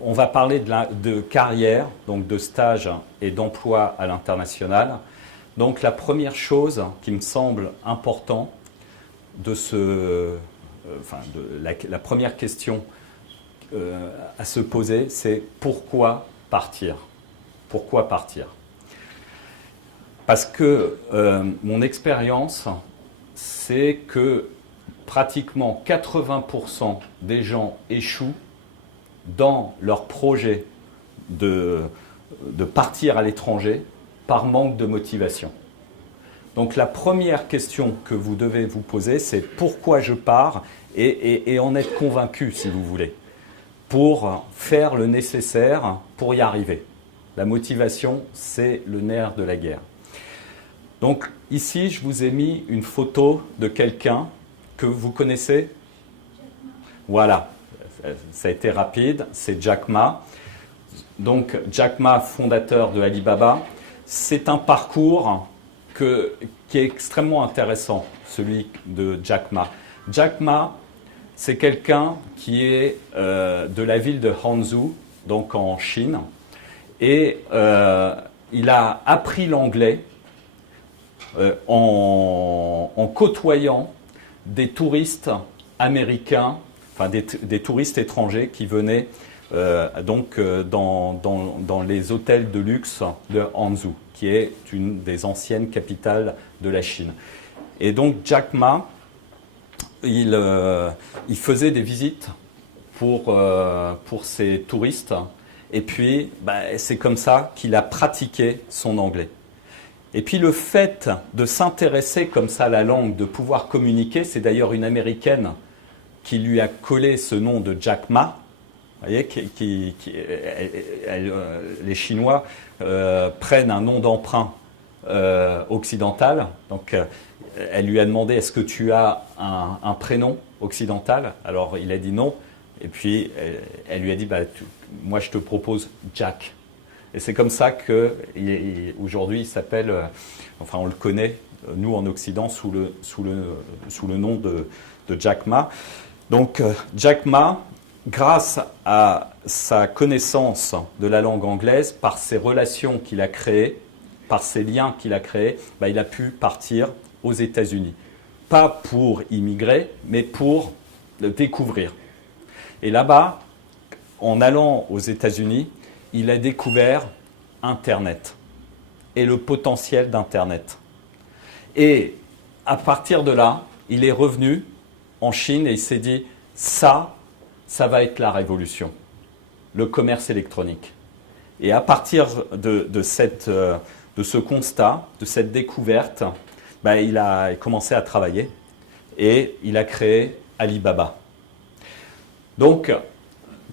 On va parler de carrière, donc de stage et d'emploi à l'international. Donc la première chose qui me semble importante la première question à se poser, c'est pourquoi partir? Pourquoi partir? Parce que mon expérience, c'est que pratiquement 80% des gens échouent dans leur projet de partir à l'étranger par manque de motivation. Donc la première question que vous devez vous poser, c'est pourquoi je pars et en être convaincu, si vous voulez, pour faire le nécessaire pour y arriver. La motivation, c'est le nerf de la guerre. Donc ici, je vous ai mis une photo de quelqu'un que vous connaissez. Voilà, ça a été rapide, c'est Jack Ma. Donc Jack Ma, fondateur de Alibaba, c'est un parcours qui est extrêmement intéressant, celui de Jack Ma. Jack Ma, c'est quelqu'un qui est de la ville de Hangzhou, donc en Chine, et il a appris l'anglais en côtoyant des touristes américains, enfin des touristes étrangers qui venaient dans les hôtels de luxe de Hangzhou, qui est une des anciennes capitales de la Chine. Et donc Jack Ma, il faisait des visites pour ces touristes, et puis c'est comme ça qu'il a pratiqué son anglais. Et puis le fait de s'intéresser comme ça à la langue, de pouvoir communiquer, c'est d'ailleurs une Américaine qui lui a collé ce nom de Jack Ma. Vous voyez, les Chinois prennent un nom d'emprunt occidental. Donc elle lui a demandé, est-ce que tu as un prénom occidental? Alors il a dit non. Et puis elle lui a dit, moi je te propose Jack. Et c'est comme ça qu'aujourd'hui il s'appelle, enfin on le connaît, nous en Occident, sous le nom de Jack Ma. Donc Jack Ma, grâce à sa connaissance de la langue anglaise, par ses relations qu'il a créées, par ses liens qu'il a créés, il a pu partir aux États-Unis. Pas pour immigrer, mais pour le découvrir. Et là-bas, en allant aux États-Unis, il a découvert Internet et le potentiel d'Internet. Et à partir de là, il est revenu en Chine et il s'est dit, ça va être la révolution, le commerce électronique. Et à partir de ce constat, de cette découverte, il a commencé à travailler et il a créé Alibaba. Donc,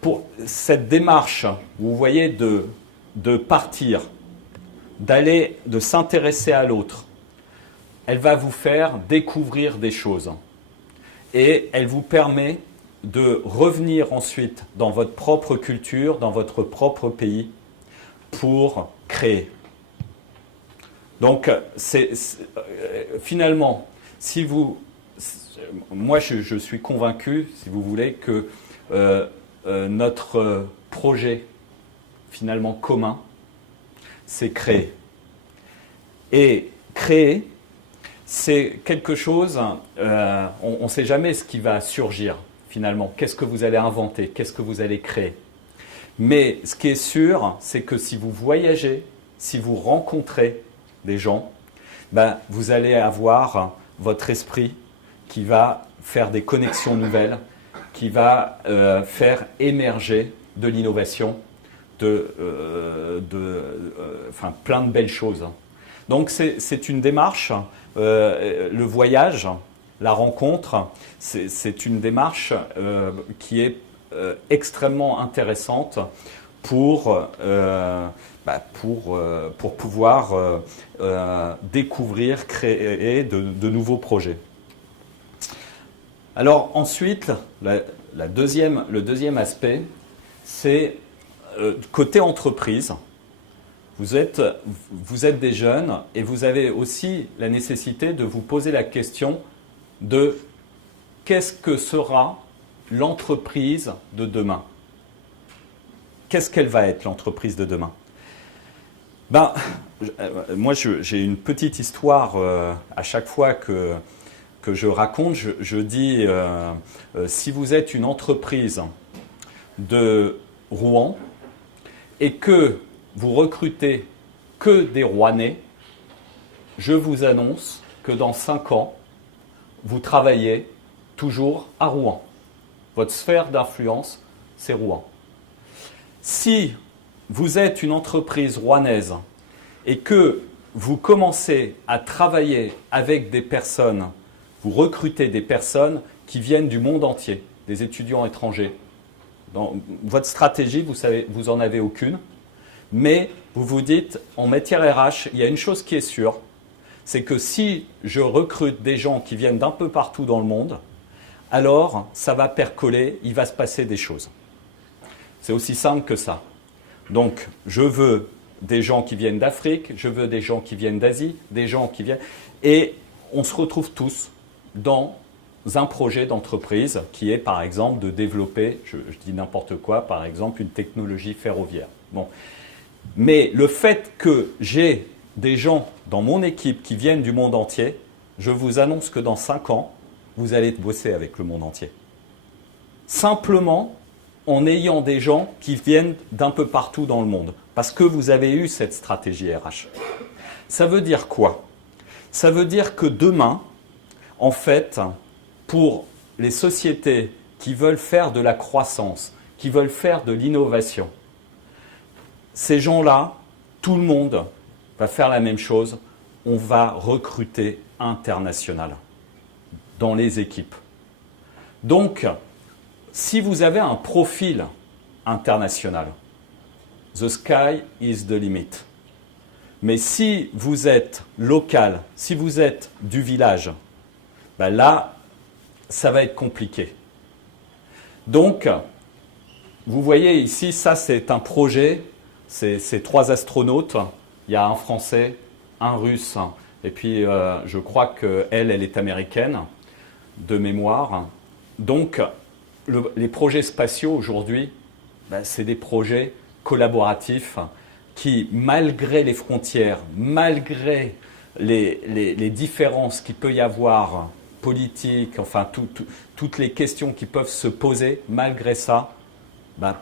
pour cette démarche, vous voyez, de partir, de s'intéresser à l'autre, elle va vous faire découvrir des choses. Et elle vous permet de revenir ensuite dans votre propre culture, dans votre propre pays, pour créer. Donc, finalement, moi je suis convaincu, si vous voulez, que notre projet finalement commun, c'est créer. Et créer, c'est quelque chose, on ne sait jamais ce qui va surgir finalement. Qu'est-ce que vous allez inventer? Qu'est-ce que vous allez créer? Mais ce qui est sûr, c'est que si vous voyagez, si vous rencontrez des gens, vous allez avoir votre esprit qui va faire des connexions nouvelles, qui va faire émerger de l'innovation, plein de belles choses. Donc c'est une démarche, le voyage, la rencontre, c'est une démarche qui est extrêmement intéressante pour pouvoir découvrir, créer de nouveaux projets. Alors ensuite, le deuxième aspect, c'est côté entreprise. Vous êtes des jeunes et vous avez aussi la nécessité de vous poser la question de qu'est-ce que sera l'entreprise de demain? qu'est-ce qu'elle va être, l'entreprise de demain? Moi, j'ai une petite histoire à chaque fois que je raconte. Je dis, si vous êtes une entreprise de Rouen et que vous recrutez que des Rouennais, je vous annonce que dans 5 ans, vous travaillez toujours à Rouen. Votre sphère d'influence, c'est Rouen. Si vous êtes une entreprise rouennaise et que vous commencez à travailler avec des personnes, vous recrutez des personnes qui viennent du monde entier, des étudiants étrangers. Dans votre stratégie, vous savez, vous n'en avez aucune, mais vous vous dites, en matière RH, il y a une chose qui est sûre, c'est que si je recrute des gens qui viennent d'un peu partout dans le monde, alors ça va percoler, il va se passer des choses. C'est aussi simple que ça. Donc, je veux des gens qui viennent d'Afrique, je veux des gens qui viennent d'Asie, des gens qui viennent... Et on se retrouve tous dans un projet d'entreprise qui est, par exemple, de développer, je dis n'importe quoi, par exemple, une technologie ferroviaire. Bon. Mais le fait que j'ai des gens dans mon équipe qui viennent du monde entier, je vous annonce que dans 5 ans, vous allez bosser avec le monde entier. Simplement en ayant des gens qui viennent d'un peu partout dans le monde. Parce que vous avez eu cette stratégie RH. Ça veut dire quoi? Ça veut dire que demain, en fait, pour les sociétés qui veulent faire de la croissance, qui veulent faire de l'innovation, ces gens-là, tout le monde va faire la même chose. On va recruter international dans les équipes. Donc, si vous avez un profil international, the sky is the limit. Mais si vous êtes local, si vous êtes du village, là, ça va être compliqué. Donc, vous voyez ici, ça c'est un projet, c'est 3 astronautes, il y a un Français, un Russe, et puis je crois qu'elle est américaine, de mémoire. Donc, les projets spatiaux aujourd'hui, c'est des projets collaboratifs qui, malgré les frontières, malgré les différences qu'il peut y avoir politiques, enfin toutes les questions qui peuvent se poser, malgré ça,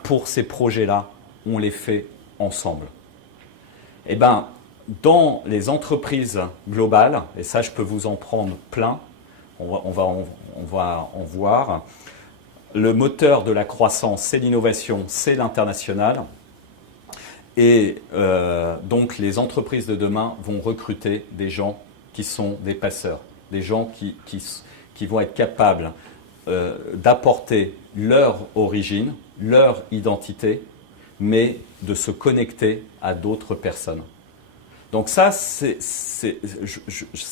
pour ces projets-là, on les fait ensemble. Et dans les entreprises globales, et ça je peux vous en prendre plein, on va en voir. Le moteur de la croissance, c'est l'innovation, c'est l'international. Et donc, les entreprises de demain vont recruter des gens qui sont des passeurs, des gens qui vont être capables d'apporter leur origine, leur identité, mais de se connecter à d'autres personnes. Donc ça, c'est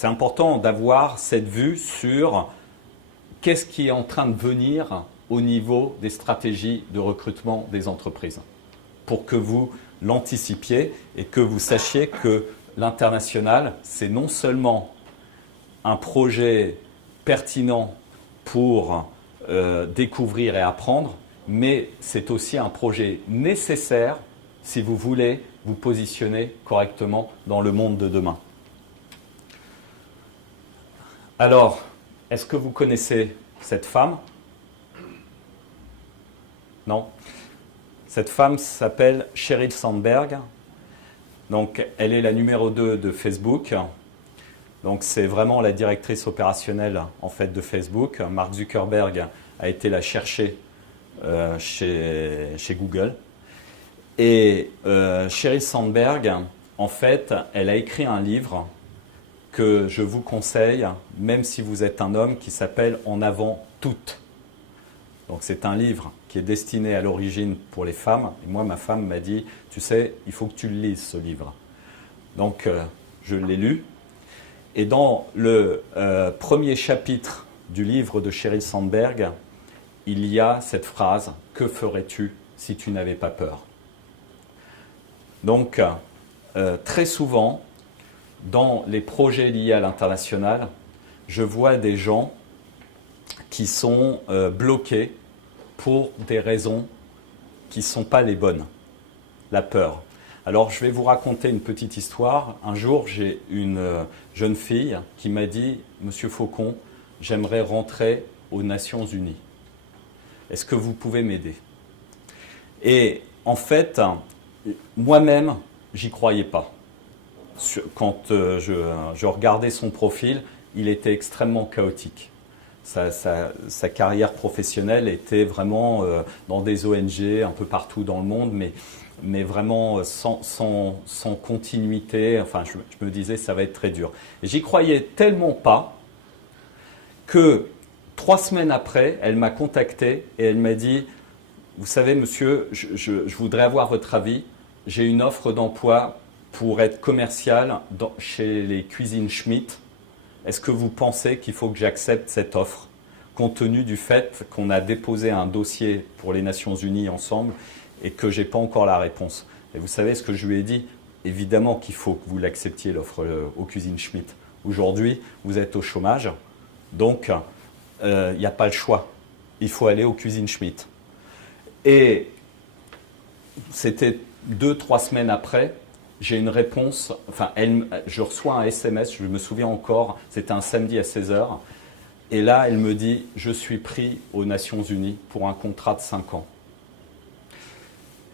important d'avoir cette vue sur qu'est-ce qui est en train de venir au niveau des stratégies de recrutement des entreprises, pour que vous l'anticipiez et que vous sachiez que l'international, c'est non seulement un projet pertinent pour découvrir et apprendre, mais c'est aussi un projet nécessaire si vous voulez vous positionner correctement dans le monde de demain. Alors, est-ce que vous connaissez cette femme? Non. Cette femme s'appelle Sheryl Sandberg. Donc, elle est la numéro 2 de Facebook. Donc, c'est vraiment la directrice opérationnelle en fait de Facebook. Mark Zuckerberg a été la chercher chez Google. Et Sheryl Sandberg, en fait, elle a écrit un livre que je vous conseille, même si vous êtes un homme, qui s'appelle « En avant toutes ». Donc c'est un livre qui est destiné à l'origine pour les femmes. Et moi, ma femme m'a dit, tu sais, il faut que tu le lises, ce livre. Donc je l'ai lu. Et dans le premier chapitre du livre de Sheryl Sandberg, il y a cette phrase « Que ferais-tu si tu n'avais pas peur ?» Donc, très souvent, dans les projets liés à l'international, je vois des gens qui sont bloqués pour des raisons qui ne sont pas les bonnes. la peur. Alors, je vais vous raconter une petite histoire. Un jour, j'ai une jeune fille qui m'a dit « Monsieur Faucon, j'aimerais rentrer aux Nations Unies. Est-ce que vous pouvez m'aider ?» Et en fait, moi-même, j'y croyais pas. Quand je regardais son profil, il était extrêmement chaotique. Sa carrière professionnelle était vraiment dans des ONG un peu partout dans le monde, mais vraiment sans continuité. Enfin, je me disais, ça va être très dur. Et j'y croyais tellement pas que 3 semaines après, elle m'a contacté et elle m'a dit « Vous savez, monsieur, je voudrais avoir votre avis. J'ai une offre d'emploi pour être commercial chez les Cuisines Schmitt. Est-ce que vous pensez qu'il faut que j'accepte cette offre, compte tenu du fait qu'on a déposé un dossier pour les Nations Unies ensemble et que je n'ai pas encore la réponse ?» Et vous savez ce que je lui ai dit? Évidemment qu'il faut que vous l'acceptiez, l'offre aux Cuisines Schmitt. Aujourd'hui, vous êtes au chômage, donc il n'y a pas le choix. Il faut aller aux Cuisines Schmitt. Et c'était 2-3 semaines après, j'ai une réponse, enfin, je reçois un SMS, je me souviens encore, c'était un samedi à 16h, et là, elle me dit « Je suis pris aux Nations Unies pour un contrat de 5 ans ».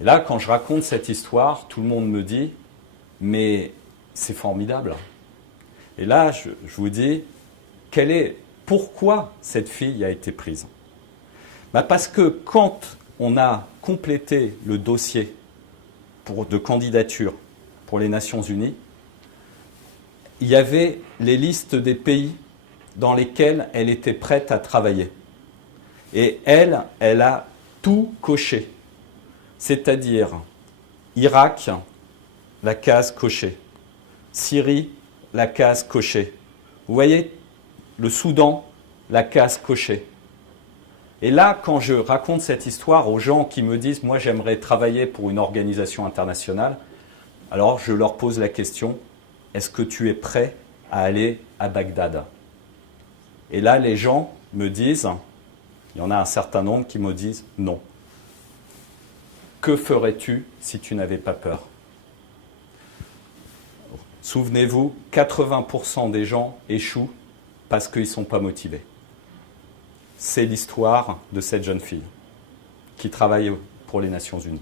Et là, quand je raconte cette histoire, tout le monde me dit « Mais c'est formidable ». Et là, je vous dis, pourquoi cette fille a été prise? Parce que quand on a complété le dossier de candidature pour les Nations Unies, il y avait les listes des pays dans lesquels elle était prête à travailler. Et elle a tout coché. C'est-à-dire Irak, la case cochée. Syrie, la case cochée. Vous voyez, le Soudan, la case cochée. Et là, quand je raconte cette histoire aux gens qui me disent « Moi, j'aimerais travailler pour une organisation internationale », alors je leur pose la question « Est-ce que tu es prêt à aller à Bagdad ?» Et là, les gens me disent, il y en a un certain nombre qui me disent « Non ». Que ferais-tu si tu n'avais pas peur? Souvenez-vous, 80% des gens échouent parce qu'ils ne sont pas motivés. C'est l'histoire de cette jeune fille qui travaille pour les Nations Unies.